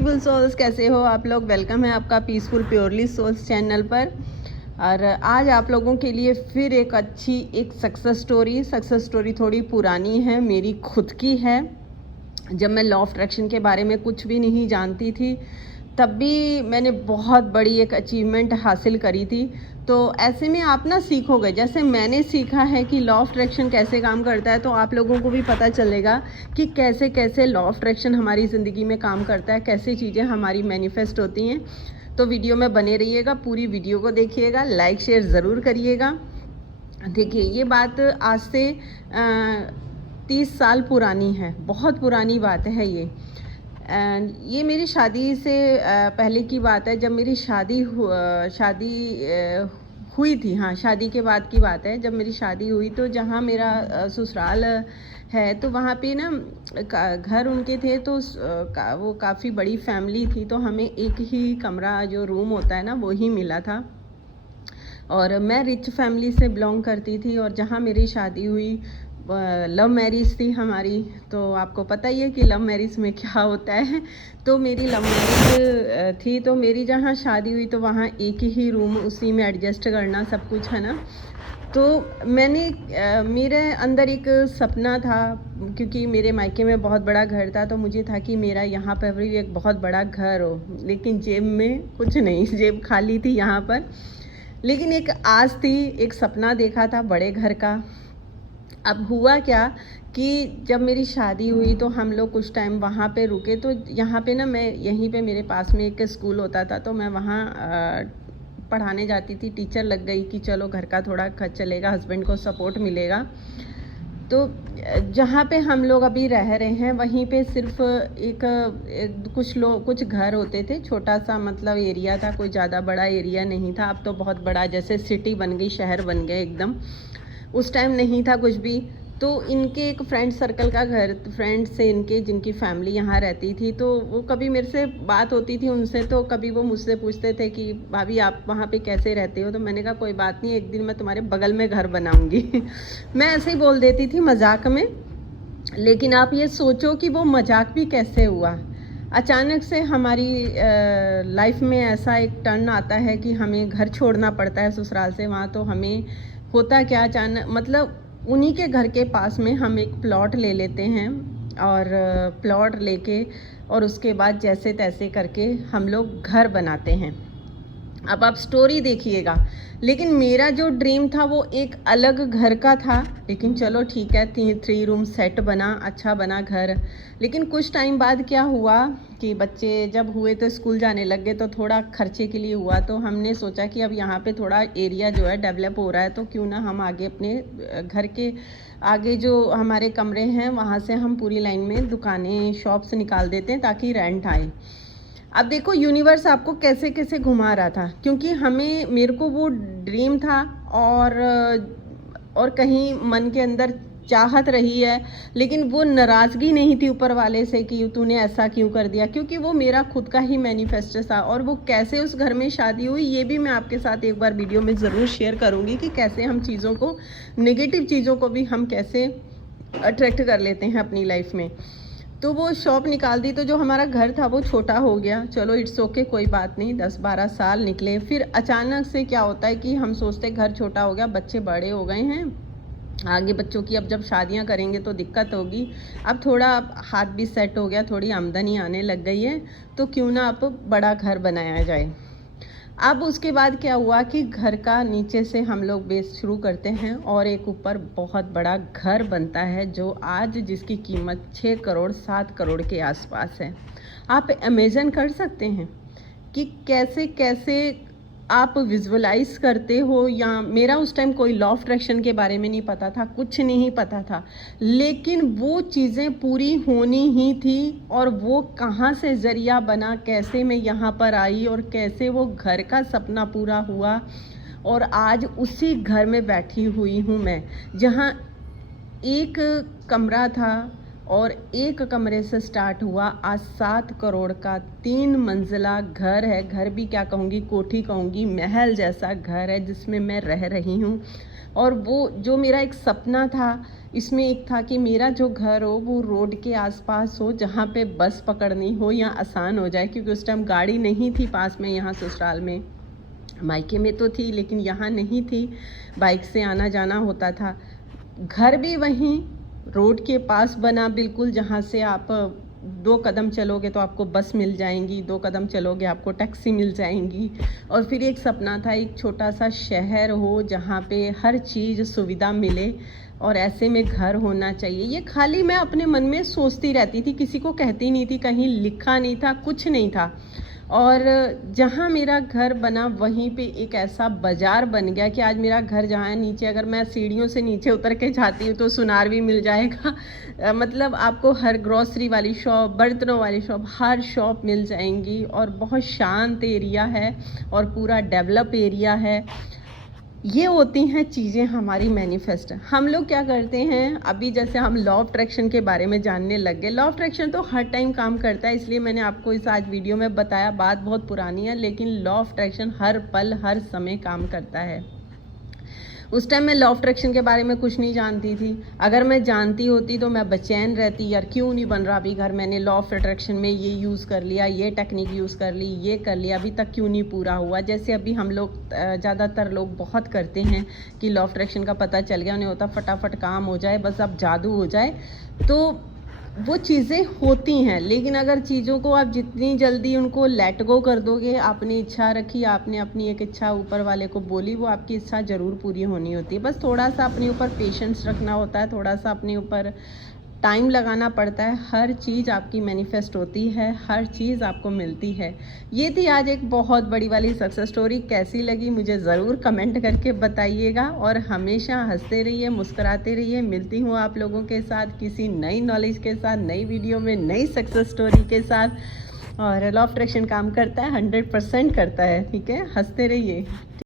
Beautiful souls, कैसे हो आप लोग। वेलकम है आपका पीसफुल प्योरली सोल्स चैनल पर। और आज आप लोगों के लिए फिर एक सक्सेस स्टोरी थोड़ी पुरानी है, मेरी खुद की है। जब मैं लॉ ऑफ अट्रैक्शन के बारे में कुछ भी नहीं जानती थी तब भी मैंने बहुत बड़ी एक अचीवमेंट हासिल करी थी। तो ऐसे में आप ना सीखोगे, जैसे मैंने सीखा है कि लॉ ऑफ अट्रैक्शन कैसे काम करता है, तो आप लोगों को भी पता चलेगा कि कैसे कैसे लॉ ऑफ अट्रैक्शन हमारी ज़िंदगी में काम करता है, कैसे चीज़ें हमारी मैनिफेस्ट होती हैं। तो वीडियो में बने रहिएगा, पूरी वीडियो को देखिएगा, लाइक शेयर ज़रूर करिएगा। देखिए, ये बात आज से 30 साल पुरानी है, बहुत पुरानी बात है ये। एंड ये मेरी शादी से पहले की बात है। जब मेरी शादी हुई थी, हाँ, शादी के बाद की बात है। जब मेरी शादी हुई तो जहाँ मेरा ससुराल है, तो वहाँ पे ना घर उनके थे, तो वो काफ़ी बड़ी फैमिली थी, तो हमें एक ही कमरा, जो रूम होता है ना, वो ही मिला था। और मैं रिच फैमिली से बिलोंग करती थी, और जहाँ मेरी शादी हुई लव मैरिज थी हमारी। तो आपको पता ही है कि लव मैरिज में क्या होता है। तो मेरी लव मैरिज थी, तो मेरी जहाँ शादी हुई तो वहाँ एक ही रूम, उसी में एडजस्ट करना सब कुछ, है ना। तो मैंने मेरे अंदर एक सपना था, क्योंकि मेरे मायके में बहुत बड़ा घर था, तो मुझे था कि मेरा यहाँ पर भी एक बहुत बड़ा घर हो। लेकिन जेब में कुछ नहीं, जेब खाली थी यहाँ पर। लेकिन एक आस थी, एक सपना देखा था बड़े घर का। अब हुआ क्या कि जब मेरी शादी हुई तो हम लोग कुछ टाइम वहाँ पे रुके। तो यहाँ पे ना, मैं यहीं पे मेरे पास में एक स्कूल होता था, तो मैं वहाँ पढ़ाने जाती थी। टीचर लग गई कि चलो घर का थोड़ा खर्च चलेगा, हस्बैंड को सपोर्ट मिलेगा। तो जहाँ पे हम लोग अभी रह रहे हैं वहीं पे सिर्फ कुछ घर होते थे, छोटा सा मतलब एरिया था, कोई ज़्यादा बड़ा एरिया नहीं था। अब तो बहुत बड़ा, जैसे सिटी बन गई, शहर बन गए एकदम। उस टाइम नहीं था कुछ भी। तो इनके एक फ्रेंड सर्कल का घर, फ्रेंड से इनके, जिनकी फैमिली यहाँ रहती थी, तो वो कभी मेरे से बात होती थी उनसे, तो कभी वो मुझसे पूछते थे कि भाभी आप वहाँ पे कैसे रहते हो। तो मैंने कहा कोई बात नहीं, एक दिन मैं तुम्हारे बगल में घर बनाऊँगी। मैं ऐसे ही बोल देती थी मजाक में। लेकिन आप ये सोचो कि वो मजाक भी कैसे हुआ। अचानक से हमारी लाइफ में ऐसा एक टर्न आता है कि हमें घर छोड़ना पड़ता है ससुराल से। वहाँ तो हमें होता क्या, अचानक मतलब उन्हीं के घर के पास में हम एक प्लॉट ले लेते हैं, और प्लॉट लेके और उसके बाद जैसे तैसे करके हम लोग घर बनाते हैं। अब आप स्टोरी देखिएगा। लेकिन मेरा जो ड्रीम था वो एक अलग घर का था। लेकिन चलो ठीक है, 3 रूम सेट बना, अच्छा बना घर। लेकिन कुछ टाइम बाद क्या हुआ कि बच्चे जब हुए तो स्कूल जाने लग गए, तो थोड़ा खर्चे के लिए हुआ। तो हमने सोचा कि अब यहाँ पे थोड़ा एरिया जो है डेवलप हो रहा है, तो क्यों ना हम आगे अपने घर के आगे जो हमारे कमरे हैं वहाँ से हम पूरी लाइन में दुकानें, शॉप्स निकाल देते हैं, ताकि रेंट आए। अब देखो यूनिवर्स आपको कैसे कैसे घुमा रहा था, क्योंकि मेरे को वो ड्रीम था, और कहीं मन के अंदर चाहत रही है। लेकिन वो नाराज़गी नहीं थी ऊपर वाले से कि तूने ऐसा क्यों कर दिया, क्योंकि वो मेरा खुद का ही मैनिफेस्टो था। और वो कैसे उस घर में शादी हुई, ये भी मैं आपके साथ एक बार वीडियो में ज़रूर शेयर करूँगी कि कैसे हम चीज़ों को, नेगेटिव चीज़ों को भी हम कैसे अट्रैक्ट कर लेते हैं अपनी लाइफ में। तो वो शॉप निकाल दी, तो जो हमारा घर था वो छोटा हो गया। चलो इट्स ओके, कोई बात नहीं। 10-12 साल निकले, फिर अचानक से क्या होता है कि हम सोचते घर छोटा हो गया, बच्चे बड़े हो गए हैं, आगे बच्चों की अब जब शादियां करेंगे तो दिक्कत होगी। अब थोड़ा हाथ भी सेट हो गया, थोड़ी आमदनी आने लग गई है, तो क्यों ना अब बड़ा घर बनाया जाए। अब उसके बाद क्या हुआ कि घर का नीचे से हम लोग बेस शुरू करते हैं, और एक ऊपर बहुत बड़ा घर बनता है, जो आज जिसकी कीमत 6 करोड़ 7 करोड़ के आसपास है। आप इमेजिन कर सकते हैं कि कैसे कैसे आप विजुअलाइज करते हो। या मेरा उस टाइम कोई लॉ ऑफ अट्रैक्शन के बारे में नहीं पता था, कुछ नहीं पता था, लेकिन वो चीज़ें पूरी होनी ही थी। और वो कहाँ से ज़रिया बना, कैसे मैं यहाँ पर आई, और कैसे वो घर का सपना पूरा हुआ। और आज उसी घर में बैठी हुई हूँ मैं, जहाँ एक कमरा था, और एक कमरे से स्टार्ट हुआ, आज 7 करोड़ का 3 मंजिला घर है। घर भी क्या कहूँगी, कोठी कहूँगी, महल जैसा घर है, जिसमें मैं रह रही हूँ। और वो जो मेरा एक सपना था, इसमें एक था कि मेरा जो घर हो वो रोड के आसपास हो, जहाँ पे बस पकड़नी हो या आसान हो जाए, क्योंकि उस टाइम गाड़ी नहीं थी पास में यहाँ ससुराल में। मायके में तो थी लेकिन यहाँ नहीं थी, बाइक से आना जाना होता था। घर भी वहीं रोड के पास बना बिल्कुल, जहाँ से आप 2 कदम चलोगे तो आपको बस मिल जाएंगी, 2 कदम चलोगे आपको टैक्सी मिल जाएंगी। और फिर एक सपना था एक छोटा सा शहर हो जहाँ पे हर चीज़ सुविधा मिले, और ऐसे में घर होना चाहिए। ये खाली मैं अपने मन में सोचती रहती थी, किसी को कहती नहीं थी, कहीं लिखा नहीं था, कुछ नहीं था। और जहाँ मेरा घर बना वहीं पे एक ऐसा बाज़ार बन गया कि आज मेरा घर जहाँ है, नीचे अगर मैं सीढ़ियों से नीचे उतर के जाती हूँ तो सुनार भी मिल जाएगा। मतलब आपको हर ग्रॉसरी वाली शॉप, बर्तनों वाली शॉप, हर शॉप मिल जाएंगी, और बहुत शांत एरिया है और पूरा डेवलप एरिया है। ये होती हैं चीज़ें हमारी मैनिफेस्ट। हम लोग क्या करते हैं, अभी जैसे हम लॉ ऑफ अट्रैक्शन के बारे में जानने लग गए। लॉ ऑफ अट्रैक्शन तो हर टाइम काम करता है, इसलिए मैंने आपको इस आज वीडियो में बताया। बात बहुत पुरानी है लेकिन लॉ ऑफ अट्रैक्शन हर पल हर समय काम करता है। उस टाइम मैं लॉ ऑफ अट्रैक्शन के बारे में कुछ नहीं जानती थी। अगर मैं जानती होती तो मैं बेचैन रहती, यार क्यों नहीं बन रहा अभी घर, मैंने लॉ ऑफ अट्रैक्शन में ये यूज़ कर लिया, ये टेक्निक यूज़ कर ली, ये कर लिया, अभी तक क्यों नहीं पूरा हुआ। जैसे अभी हम लोग ज़्यादातर लोग बहुत करते हैं कि लॉ ऑफ अट्रैक्शन का पता चल गया, उन्हें होता फटाफट काम हो जाए, बस अब जादू हो जाए। तो वो चीज़ें होती हैं, लेकिन अगर चीज़ों को आप जितनी जल्दी उनको लेट गो कर दोगे, आपने इच्छा रखी, आपने अपनी एक इच्छा ऊपर वाले को बोली, वो आपकी इच्छा ज़रूर पूरी होनी होती है। बस थोड़ा सा अपने ऊपर पेशेंस रखना होता है, थोड़ा सा अपने ऊपर टाइम लगाना पड़ता है। हर चीज़ आपकी मैनिफेस्ट होती है, हर चीज़ आपको मिलती है। ये थी आज एक बहुत बड़ी वाली सक्सेस स्टोरी। कैसी लगी मुझे ज़रूर कमेंट करके बताइएगा, और हमेशा हंसते रहिए, मुस्कुराते रहिए। मिलती हूँ आप लोगों के साथ किसी नई नॉलेज के साथ, नई वीडियो में, नई सक्सेस स्टोरी के साथ। और लॉ ऑफ अट्रैक्शन काम करता है, 100% करता है। ठीक है, हंसते रहिए।